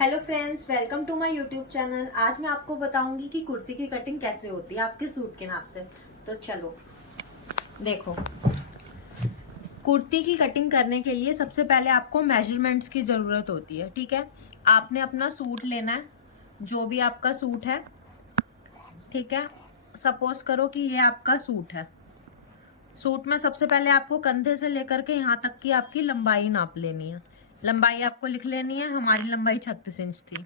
Hello friends, welcome to my YouTube channel. आज मैं आपको बताऊंगी कि कुर्ती की कटिंग कैसे होती है आपके सूट के नाप से। तो चलो देखो, कुर्ती की कटिंग करने के लिए सबसे पहले आपको मेजरमेंट्स की ज़रूरत होती है। ठीक है, आपने अपना सूट लेना है, जो भी आपका सूट है। ठीक है, सपोज करो कि ये आपका सूट है। सूट में सबसे पहले आपको कंधे से लेकर के यहाँ तक की आपकी लंबाई नाप लेनी है। लंबाई आपको लिख लेनी है। हमारी लंबाई 36 इंच थी।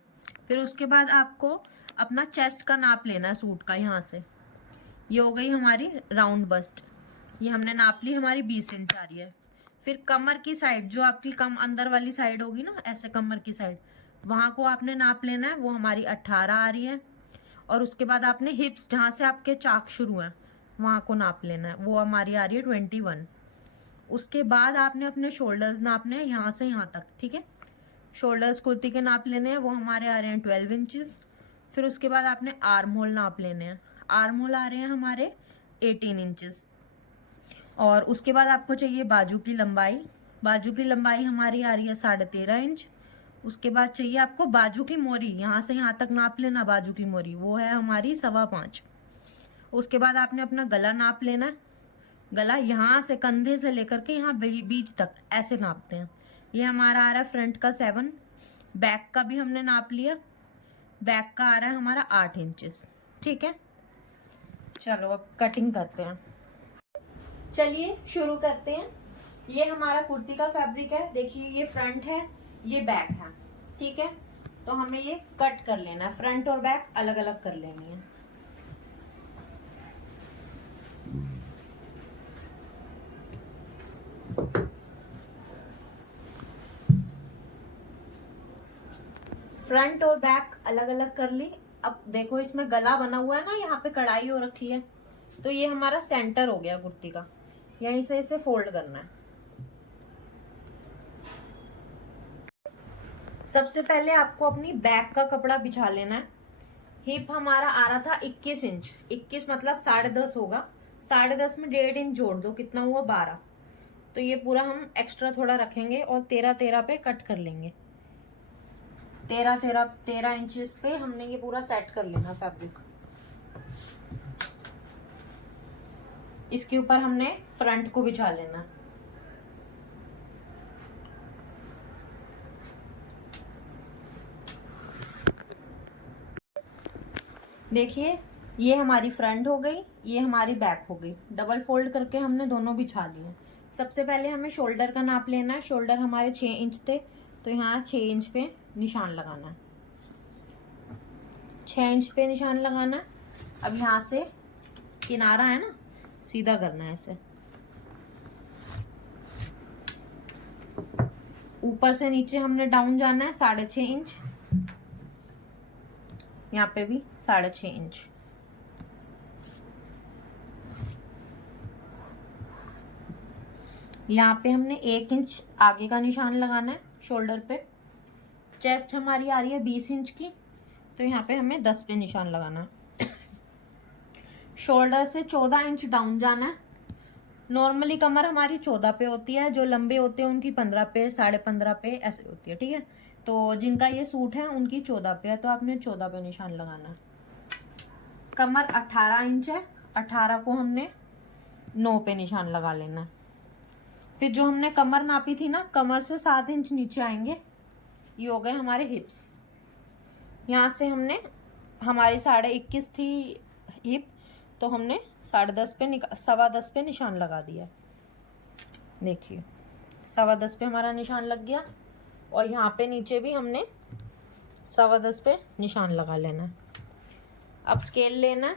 फिर उसके बाद आपको अपना चेस्ट का नाप लेना है सूट का। यहाँ से ये हो गई हमारी राउंड बस्ट, ये हमने नाप ली, हमारी 20 इंच आ रही है। फिर कमर की साइड, जो आपकी कम अंदर वाली साइड होगी ना, ऐसे कमर की साइड, वहां को आपने नाप लेना है, वो हमारी 18 आ रही है। और उसके बाद आपने हिप्स, जहाँ से आपके चाक शुरू हैं, वहां को नाप लेना है, वो हमारी आ रही है 21। उसके बाद आपने अपने शोल्डर्स नापने हैं यहाँ से यहाँ तक। ठीक है, शोल्डर्स कुर्ती के नाप लेने हैं, वो हमारे आ रहे हैं 12 इंचज। फिर उसके बाद आपने आर्म होल नाप लेने हैं। आर्म होल आ रहे हैं हमारे 18 इंचज। और उसके बाद आपको चाहिए बाजू की लंबाई। बाजू की लंबाई हमारी आ रही है 13.5 इंच। उसके बाद चाहिए आपको बाजू की मोरी, यहाँ से यहाँ तक नाप लेना। बाजू की मोरी वो है हमारी 5.25। उसके बाद आपने अपना गला नाप लेना है। गला यहाँ से कंधे से लेकर के यहाँ बीच तक ऐसे नापते हैं। ये हमारा आ रहा है फ्रंट का 7। बैक का भी हमने नाप लिया। बैक का आ रहा है हमारा 8 इंचेस। ठीक है, चलो अब कटिंग करते हैं। चलिए शुरू करते हैं। ये हमारा कुर्ती का फैब्रिक है। देखिए, ये फ्रंट है, ये बैक है। ठीक है, तो हमें ये कट कर लेना है। फ्रंट और बैक अलग अलग कर लेनी है। फ्रंट और बैक अलग अलग कर ली। अब देखो, इसमें गला बना हुआ है ना, यहाँ पे कढ़ाई हो रखी है, तो ये हमारा सेंटर हो गया कुर्ती का। यहीं से इसे फोल्ड करना है। सबसे पहले आपको अपनी बैक का कपड़ा बिछा लेना है। हिप हमारा आ रहा था 21 इंच। 21 मतलब 10.5 होगा। 10.5 में 1.5 इंच जोड़ दो, कितना हुआ 12। तो ये पूरा हम एक्स्ट्रा थोड़ा रखेंगे और 13 पे कट कर लेंगे। 13 इंचेस पे हमने ये पूरा सेट कर लेना फैब्रिक। इसके ऊपर हमने फ्रंट को बिछा लेना। देखिए, ये हमारी फ्रंट हो गई, ये हमारी बैक हो गई। डबल फोल्ड करके हमने दोनों बिछा लिए। सबसे पहले हमें शोल्डर का नाप लेना है। शोल्डर हमारे 6 इंच थे, तो यहाँ 6 इंच पे निशान लगाना है। 6 इंच पे निशान लगाना है। अब यहाँ से किनारा है ना, सीधा करना है इसे। ऊपर से नीचे हमने डाउन जाना है 6.5 इंच। यहाँ पे भी 6.5 इंच। यहाँ पे हमने 1 इंच आगे का निशान लगाना है शोल्डर पे। चेस्ट हमारी आ रही है 20 इंच की, तो यहाँ पे हमें 10 पे निशान लगाना है। शोल्डर से 14 इंच डाउन जाना है। नॉर्मली कमर हमारी 14 पे होती है, जो लंबे होते हैं उनकी 15 पे, 15.5 पे ऐसे होती है। ठीक है, तो जिनका ये सूट है उनकी 14 पे है, तो आपने 14 पे निशान लगाना है। कमर 18 इंच है, 18 को हमने 9 पे निशान लगा लेना है। फिर जो हमने कमर नापी थी ना, कमर से 7 इंच नीचे आएंगे, ये हो गए हमारे हिप्स। यहाँ से हमने, हमारी 21.5 थी हिप, तो हमने 10.5 पे 10.15 पे निशान लगा दिया। देखिए, 10.15 पे हमारा निशान लग गया। और यहाँ पे नीचे भी हमने 10.15 पे निशान लगा लेना है। अब स्केल लेना है,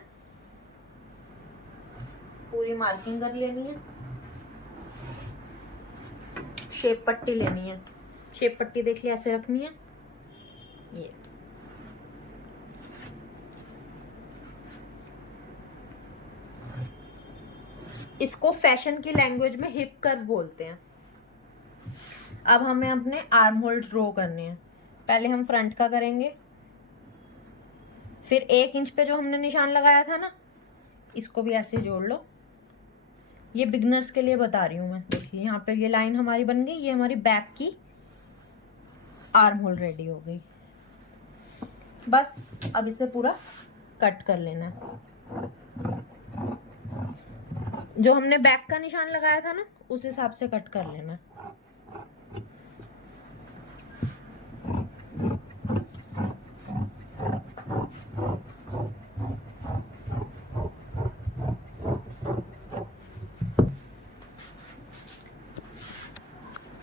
पूरी मार्किंग कर लेनी है। शेप पट्टी लेनी है। शेप पट्टी देखिए ऐसे रखनी है। ये इसको फैशन की लैंग्वेज में हिप कर्व बोलते हैं। अब हमें अपने आर्म होल ड्रॉ करने हैं। पहले हम फ्रंट का करेंगे, फिर 1 इंच पे जो हमने निशान लगाया था ना, इसको भी ऐसे जोड़ लो। ये बिगनर्स के लिए बता रही हूँ मैं। देखिए, यहाँ पे ये लाइन हमारी बन गई, ये हमारी बैक की आर्म होल रेडी हो गई। बस अब इसे पूरा कट कर लेना है। जो हमने बैक का निशान लगाया था ना, उस हिसाब से कट कर लेना है।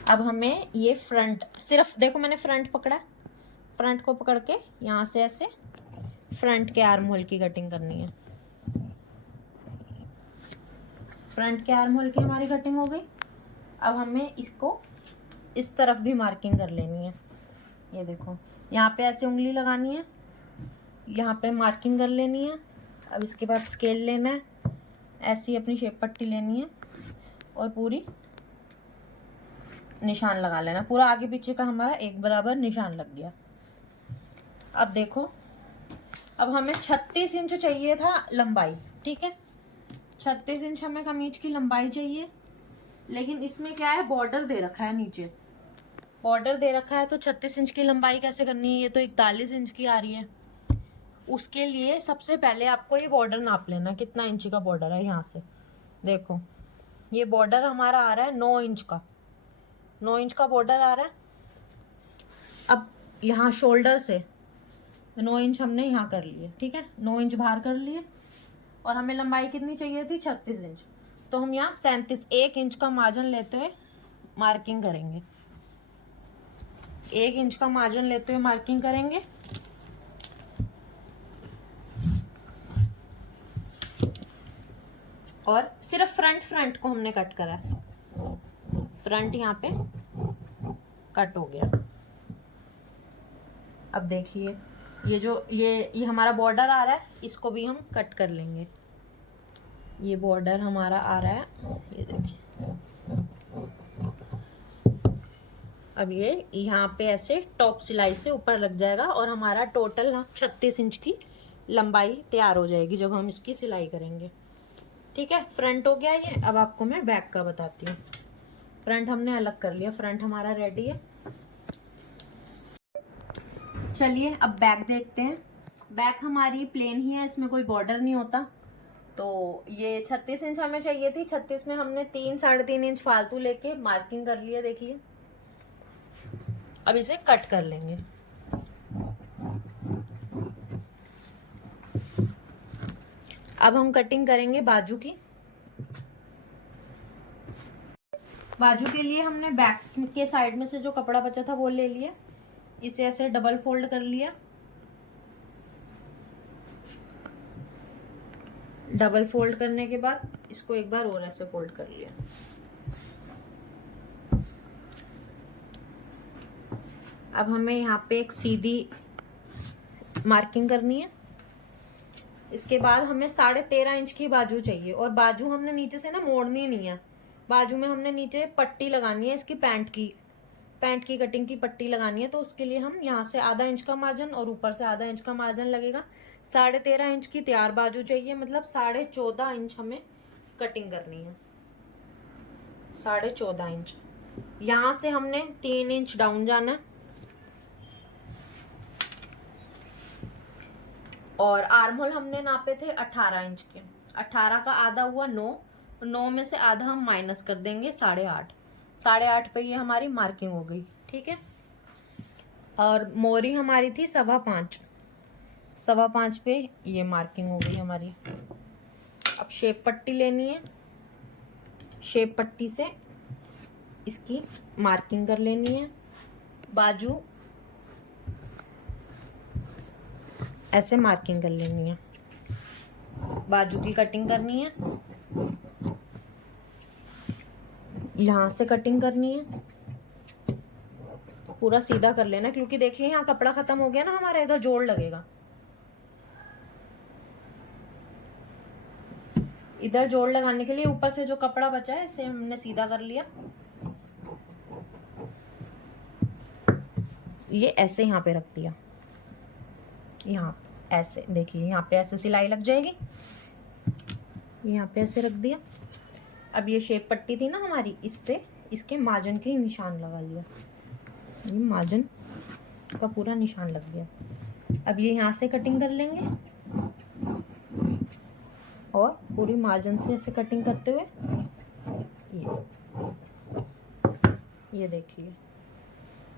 अब हमें ये फ्रंट, सिर्फ देखो मैंने फ्रंट पकड़ा, फ्रंट को पकड़ के यहाँ से ऐसे फ्रंट के आर्म होल की कटिंग करनी है। फ्रंट के आर्म होल की हमारी कटिंग हो गई। अब हमें इसको इस तरफ भी मार्किंग कर लेनी है। ये देखो यहाँ पे ऐसे उंगली लगानी है, यहाँ पे मार्किंग कर लेनी है। अब इसके बाद स्केल लेना है, ऐसी अपनी शेप पट्टी लेनी है और पूरी निशान लगा लेना। पूरा आगे पीछे का हमारा एक बराबर निशान लग गया। अब देखो, अब हमें 36 इंच चाहिए था लंबाई, ठीक है। 36 इंच हमें कमीज की लंबाई चाहिए, लेकिन इसमें क्या है, बॉर्डर दे रखा है नीचे, बॉर्डर दे रखा है। तो 36 इंच की लंबाई कैसे करनी है, ये तो 41 इंच की आ रही है। उसके लिए सबसे पहले आपको ये बॉर्डर नाप लेना, कितना इंच का बॉर्डर है। यहाँ से देखो ये बॉर्डर हमारा आ रहा है 9 इंच का, 9 इंच का बॉर्डर आ रहा है। अब यहाँ शोल्डर से 9 इंच हमने यहाँ कर लिए, ठीक है, 9 इंच बाहर कर लिए। और हमें लंबाई कितनी चाहिए थी, 36 इंच। तो हम यहाँ 37, 1 इंच का मार्जिन लेते हुए मार्किंग करेंगे। 1 इंच का मार्जिन लेते हुए मार्किंग करेंगे। और सिर्फ फ्रंट को हमने कट करा, फ्रंट यहाँ पे कट हो गया। अब देखिए ये जो ये हमारा बॉर्डर आ रहा है, इसको भी हम कट कर लेंगे। ये बॉर्डर हमारा आ रहा है, ये देखिए। अब ये यहाँ पे ऐसे टॉप सिलाई से ऊपर लग जाएगा और हमारा टोटल 36 इंच की लंबाई तैयार हो जाएगी जब हम इसकी सिलाई करेंगे, ठीक है। फ्रंट हो गया ये। अब आपको मैं बैक का बताती हूँ। फ्रंट हमने अलग कर लिया, फ्रंट हमारा रेडी है। चलिए अब बैक देखते हैं। बैक हमारी प्लेन ही है, इसमें कोई बॉर्डर नहीं होता। तो ये 36 इंच हमें चाहिए थी, 36 में हमने 3, 3.5 इंच फालतू लेके मार्किंग कर लिया, देखिए। अब इसे कट कर लेंगे। अब हम कटिंग करेंगे बाजू की। बाजू के लिए हमने बैक के साइड में से जो कपड़ा बचा था वो ले लिया, इसे ऐसे डबल फोल्ड कर लिया। डबल फोल्ड करने के बाद इसको एक बार और ऐसे फोल्ड कर लिया। अब हमें यहाँ पे एक सीधी मार्किंग करनी है। इसके बाद हमें 13.5 इंच की बाजू चाहिए, और बाजू हमने नीचे से ना मोड़नी नहीं है। बाजू में हमने नीचे पट्टी लगानी है, इसकी पैंट की कटिंग की पट्टी लगानी है। तो उसके लिए हम यहाँ से आधा इंच का मार्जिन और ऊपर से आधा इंच का मार्जिन लगेगा। 13.5 इंच की तैयार बाजू चाहिए, मतलब 14.5 इंच हमें कटिंग करनी है। 14.5 इंच। यहाँ से हमने 3 इंच डाउन जाना है। और आर्म होल हमने नापे थे 18 इंच के। 18 का आधा हुआ 9 में से आधा हम माइनस कर देंगे 8.5। 8.5 पे ये हमारी मार्किंग हो गई, ठीक है। और मोरी हमारी थी 5.25, 5.25 पे ये मार्किंग हो गई हमारी। अब शेप पट्टी लेनी है, शेप पट्टी से इसकी मार्किंग कर लेनी है। बाजू ऐसे मार्किंग कर लेनी है, बाजू की कटिंग करनी है। यहाँ से कटिंग करनी है, पूरा सीधा कर लेना, क्योंकि देखिए यहाँ कपड़ा खत्म हो गया ना हमारा, इधर जोड़ लगेगा। इधर जोड़ लगाने के लिए ऊपर से जो कपड़ा बचा है इसे हमने सीधा कर लिया। ये ऐसे यहाँ पे रख दिया, यहाँ ऐसे देखिए, यहाँ पे ऐसे सिलाई लग जाएगी, यहाँ पे ऐसे रख दिया। अब ये शेप पट्टी थी ना हमारी, इससे इसके मार्जिन के निशान लगा लिया। ये मार्जिन का पूरा निशान लग गया। अब ये यहाँ से कटिंग कर लेंगे और पूरी मार्जिन से ऐसे कटिंग करते हुए ये देखिए,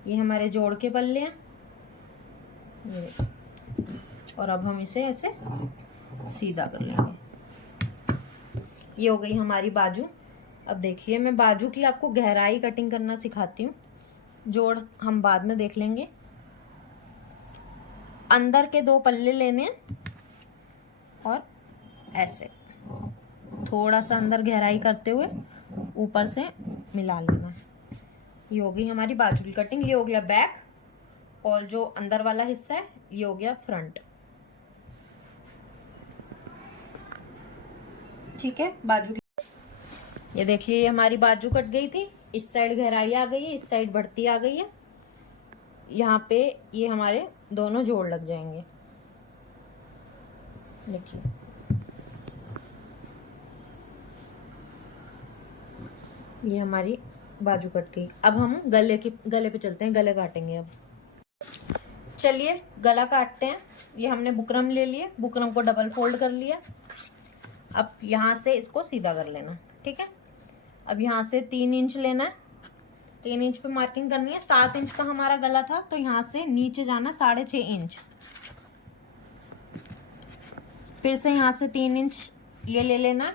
ये हमारे जोड़ के पल्ले हैं, ये देखिए। और अब हम इसे ऐसे सीधा कर लेंगे। ये हो गई हमारी बाजू। अब देखिए, मैं बाजू की आपको गहराई कटिंग करना सिखाती हूँ, जोड़ हम बाद में देख लेंगे। अंदर के 2 पल्ले लेने और ऐसे थोड़ा सा अंदर गहराई करते हुए ऊपर से मिला लेना। ये हो गई हमारी बाजू की कटिंग। ये हो गया बैक, और जो अंदर वाला हिस्सा है ये हो गया फ्रंट। ठीक है, बाजू की ये देखिए, ये हमारी बाजू कट गई थी। इस साइड गहराई आ गई है, इस साइड बढ़ती आ गई है। यहाँ पे ये हमारे दोनों जोड़ लग जाएंगे। देखिए, ये हमारी बाजू कट गई। अब हम गले पे चलते हैं, गले काटेंगे। अब चलिए गला काटते हैं। ये हमने बुकरम ले लिए, बुकरम को डबल फोल्ड कर लिया। अब यहाँ से इसको सीधा कर लेना। ठीक है, अब यहाँ से 3 इंच लेना है, 3 इंच पे मार्किंग करनी है। 7 इंच का हमारा गला था, तो यहाँ से नीचे जाना 6.5 इंच। फिर से यहाँ से 3 इंच ये ले लेना,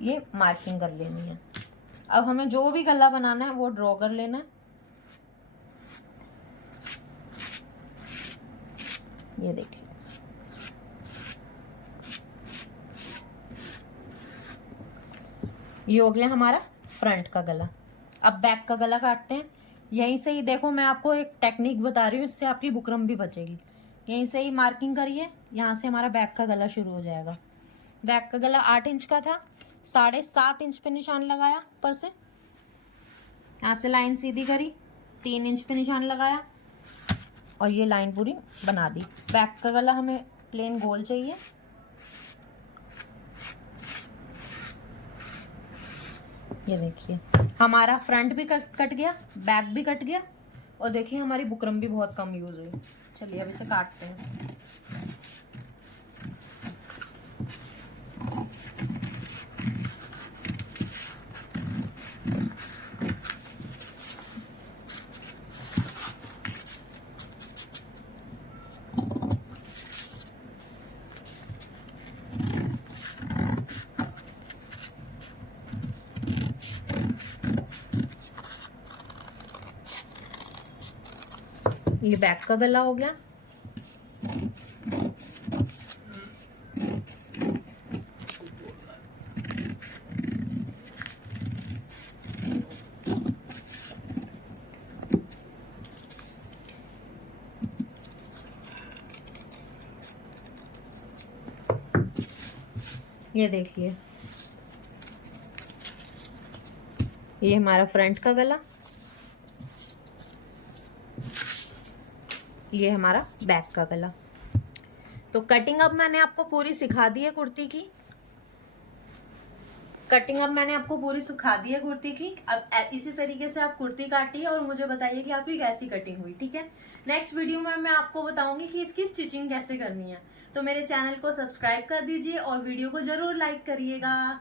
ये मार्किंग कर लेनी है। अब हमें जो भी गला बनाना है वो ड्रॉ कर लेना है। ये देखिए, ये हो गया हमारा फ्रंट का गला। अब बैक का गला काटते हैं। यहीं से ही देखो, मैं आपको एक टेक्निक बता रही हूँ, इससे आपकी बुकरम भी बचेगी। यहीं से ही मार्किंग करिए, यहाँ से हमारा बैक का गला शुरू हो जाएगा। बैक का गला 8 इंच का था, 7.5 इंच पे निशान लगाया ऊपर से, यहाँ से लाइन सीधी करी, 3 इंच पे निशान लगाया और ये लाइन पूरी बना दी। बैक का गला हमें प्लेन गोल चाहिए। ये देखिए, हमारा फ्रंट भी कट गया, बैक भी कट गया, और देखिए हमारी बुकरम भी बहुत कम यूज हुई। चलिए अब इसे काटते हैं। ये बैक का गला हो गया। ये देखिए, ये हमारा फ्रंट का गला, ये हमारा बैक का गला। तो कटिंग अब मैंने आपको पूरी सिखा दी है कुर्ती की। अब इसी तरीके से आप कुर्ती काटिए और मुझे बताइए कि आपकी कैसी कटिंग हुई। ठीक है, नेक्स्ट वीडियो में मैं आपको बताऊंगी कि इसकी स्टिचिंग कैसे करनी है। तो मेरे चैनल को सब्सक्राइब कर दीजिए और वीडियो को जरूर लाइक करिएगा।